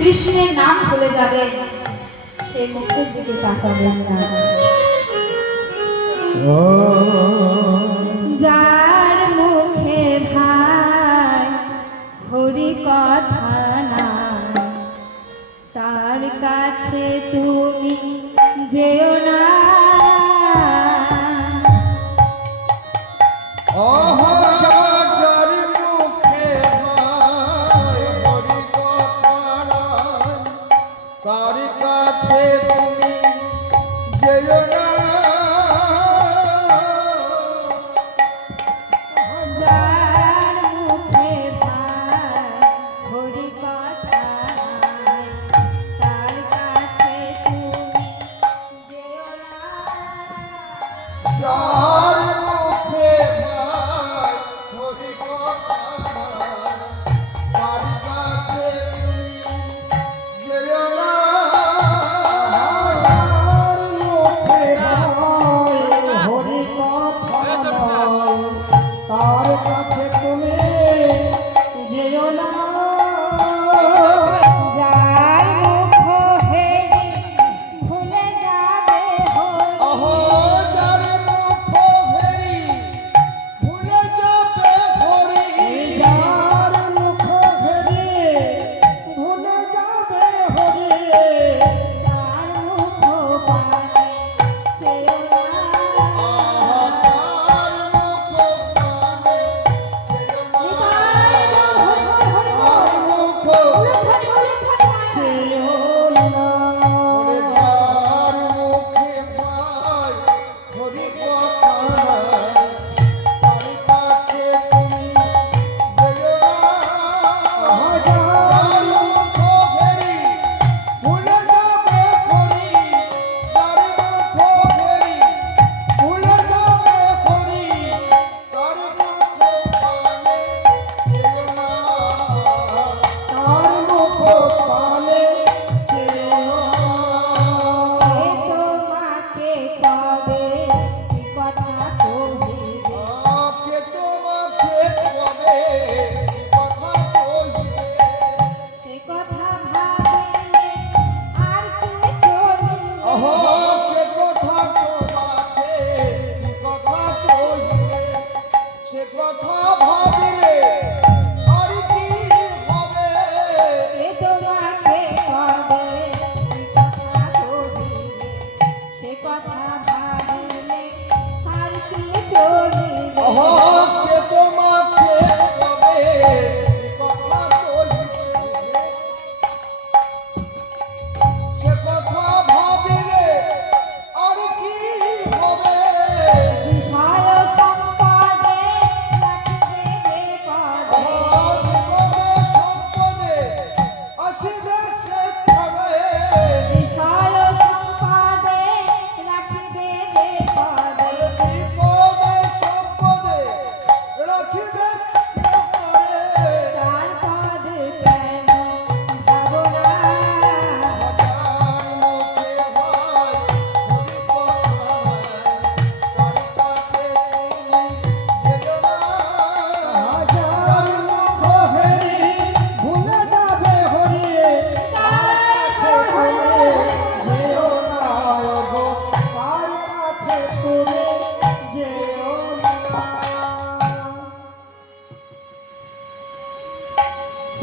কৃষ্ণের নাম ভুলে যাবে, সেই মুখের দিকে তাকাবেন না। যার মুখে ভাই হরি কথা না, তার কাছে তুমি যেও না। তার কাছে তুমি যেও না। যার মুখে ভাই হরি কথা নাই, তার কাছে তুমি যেও না। যার মুখে ভাই হরি কথা নাই, তার কাছে তুমি যেও না।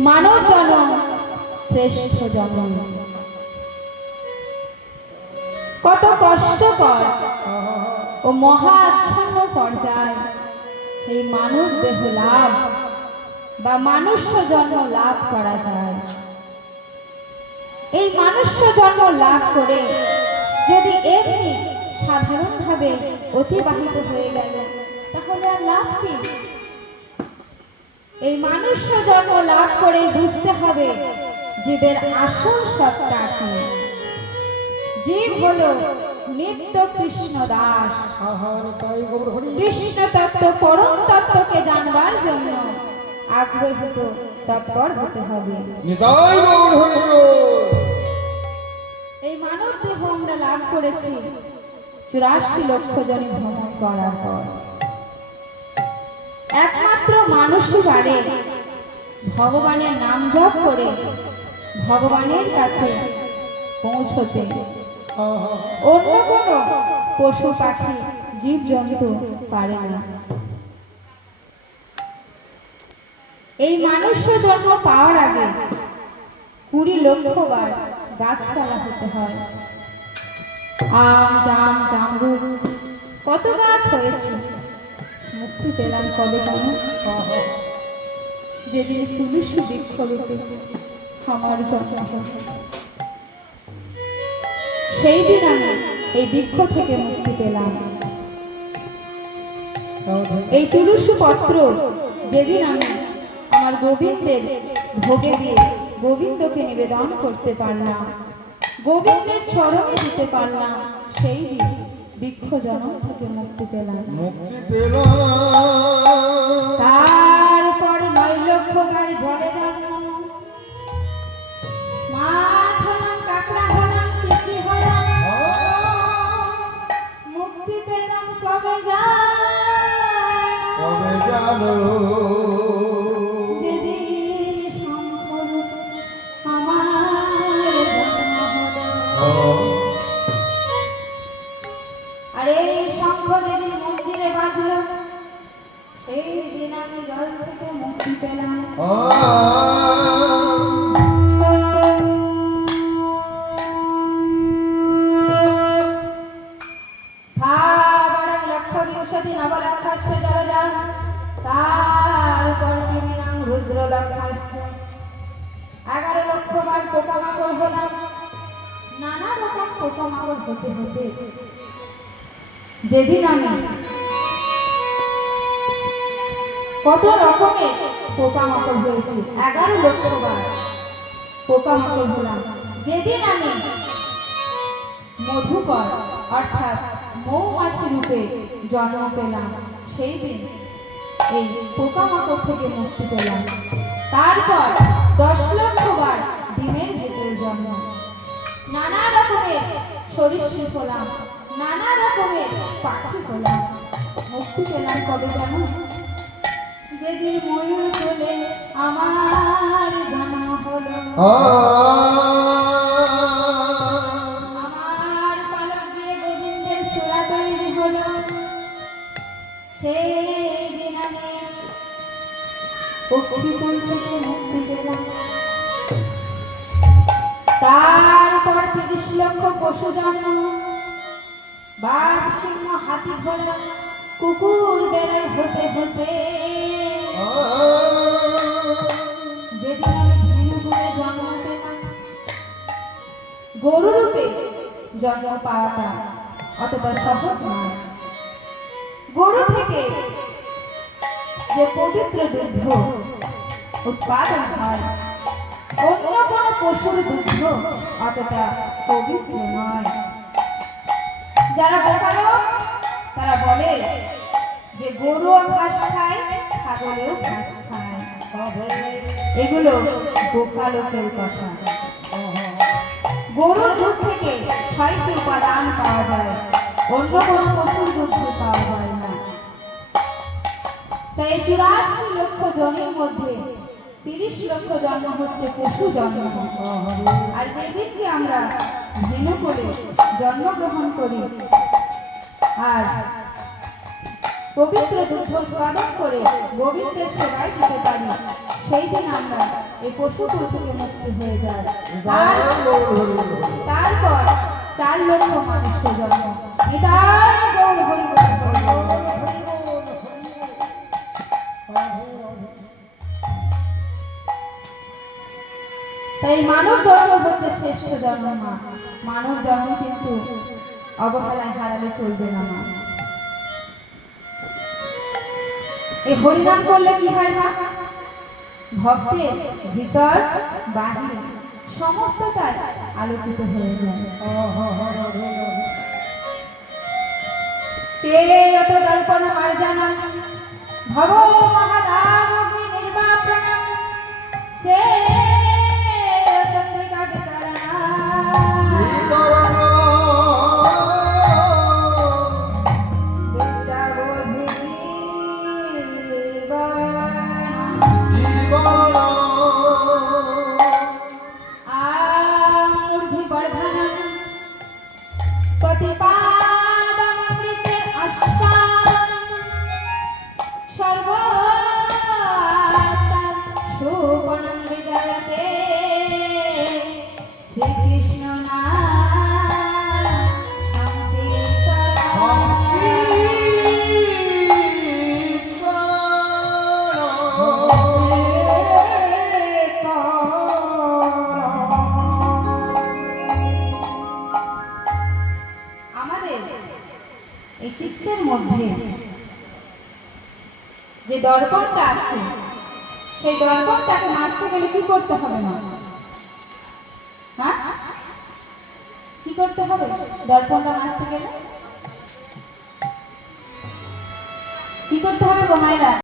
মানব জনম শ্রেষ্ঠ জনম। কত কষ্টকর ও মহা আচ্ছন্ন পর্যায় এই মানব দেহ লাভ বা মনুষ্য জন্ম লাভ করা যায়। এই মনুষ্য জন্ম লাভ করে যদি এমনি সাধারণভাবে অতিবাহিত হয়ে গেল, তাহলে আর লাভ কি? এই মনুষ্য জন্ম লাভ করে বুঝতে হবে জীবের আসল সত্তা কি। জীব হলো নিত্য কৃষ্ণ দাস। কৃষ্ণ তত্ত্ব পরম তত্ত্বকে জানবার জন্য আগ্রহিত তৎপর হতে হবে। এই মানব দেহ আমরা লাভ করেছি 84 লক্ষ জনে ভ্রমণ করার পর। একমাত্র মানুষই পারে ভগবানের নাম জপ করে ভগবানের কাছে পৌঁছতে অন্য কোনো পশু পাখি জীবজন্তু পারে না। এই মানুষ জন্ম পাওয়ার আগে 20 লক্ষ বার গাছপালা হতে হয়। আম জাম জামরুল কত গাছ হয়েছে। মুক্তি পেলাম কবে জানো? যেদিন তুলসী বৃক্ষরূপে আমার জন্ম হল। সেই দিন আমি এই বৃক্ষ থেকে মুক্তি পেলাম। এই তুলসী পত্র যেদিন আমি আমার গোবিন্দের ভোগে দিয়ে গোবিন্দকে নিবেদন করতে পারলাম, গোবিন্দের চরণে দিতে পারলাম, সেই দিন বৃক্ষ জন্ম থেকে মুক্তি পেলাম। মুক্তি পেলাম। তারপর 9 লক্ষ বার ঝড়ে জন্ম, মাছ হলাম, কাঁকড়া হলাম, চিংড়ি হলাম, মুক্তি পেলাম কবে কবে জানো? যেদিন শঙ্খরূপ আমার জন্ম হলো। আর এই শঙ্খ যেদিন মন্দিরে বাজলো, সেই দিন আমি জল থেকে মুক্তি পেলাম। সাবারং লক্ষ বিংশতি নবলক্ষস্য জলজান, তারপর কিমিনাং রুদ্র লক্ষস্য। 11 লক্ষ বার পোকামাকড় হলাম। নানা রকম পোকামাকড় হতে হতে যেদিন আমি কত রকমের পোকামাকড় হয়েছে, 11 লক্ষ বার পোকামাকড় হলাম। যেদিন আমি মধুকর অর্থাৎ মৌমাছি রূপে জন্ম পেলাম, সেই দিন এই পোকামাকড় থেকে মুক্তি পেলাম। তারপর 10 লক্ষ বার ডিমের ভেতর জন্ম, নানা রকমের সরীসৃপ হলাম, নানা রকমের পাখি হলাম। মুক্তি পেলাম কবে জানো? যেদিন ময়ূর কোলে আমার জন্ম হলো। আমার পালক দিয়ে গোবিন্দের চূড়া তৈরি হলো। সেই দিন আমি পক্ষীকুল থেকে মুক্তি পেলাম। তারপর 30 লক্ষ পশু জন্ম, বাঘ সিংহ হাতি ঘোড়া কুকুর বেড়াই হতে হতে যেদিন আমি ধেনুপুরে জন্ম পেলাম। গরু রূপে জন্ম পাওয়াটা অতটা সহজ নয়। গরু থেকে যে পবিত্র দুগ্ধ উৎপাদন হয়, অন্য কোনো পশুর দুগ্ধ অতটা পবিত্র নয়। যারা বোকালোক তারা বলে যে গরুও ঘাস খায়, ছাগলেও ঘাস খায়। এগুলো বোকালোকের কথা। গরুর দুধ থেকে 6টি উপাদান পাওয়া যায়, অন্য কোনো পশুর দুধ পাওয়া যায় না। তাই 84 লক্ষ জনের মধ্যে 30 লক্ষ জন্ম হচ্ছে পশু জন্ম। আর যেদিনকে আমরা ধেনু করে জন্মগ্রহণ করি আর পবিত্র দুগ্ধ উৎপাদন করে গোবিন্দের সেবায় দিতে পারি, সেই দিন আমরা এই পশুকুল থেকে মুক্তি হয়ে যায়। তারপর 4 লক্ষ মানুষের জন্ম। নিতাই গৌর হরি বল। তাই মানব জন্ম হচ্ছে শ্রেষ্ঠ জন্ম। মানব জন্ম কিন্তু অবহেলায় হারালে চলবে না। এই হরিনাম করলে কি হয় না? ভক্তের ভিতর বাহির সমস্তটাই আলোকিত হয়ে যায়। চেয়ত দর্পণ মার্জনা ভব মহাদাব অগ্নি নির্বাপনম সে চন্দ্রিকা বিতরণা পতিপাদমৃতে আস্বাদনম সর্বাত্মা সুপনম বিজয়তে শ্রীকৃষ্ণ নাম সংকীর্তনম। আমাদের এই চিত্রের মধ্যে যে দর্পণটা আছে সেই দর্পণটাকে মাজতে গেলে কি করতে হবে না? হ্যাঁ, কি করতে হবে দর্পণটা মাজতে গেলে? কি করতে হবে গো মায়েরা?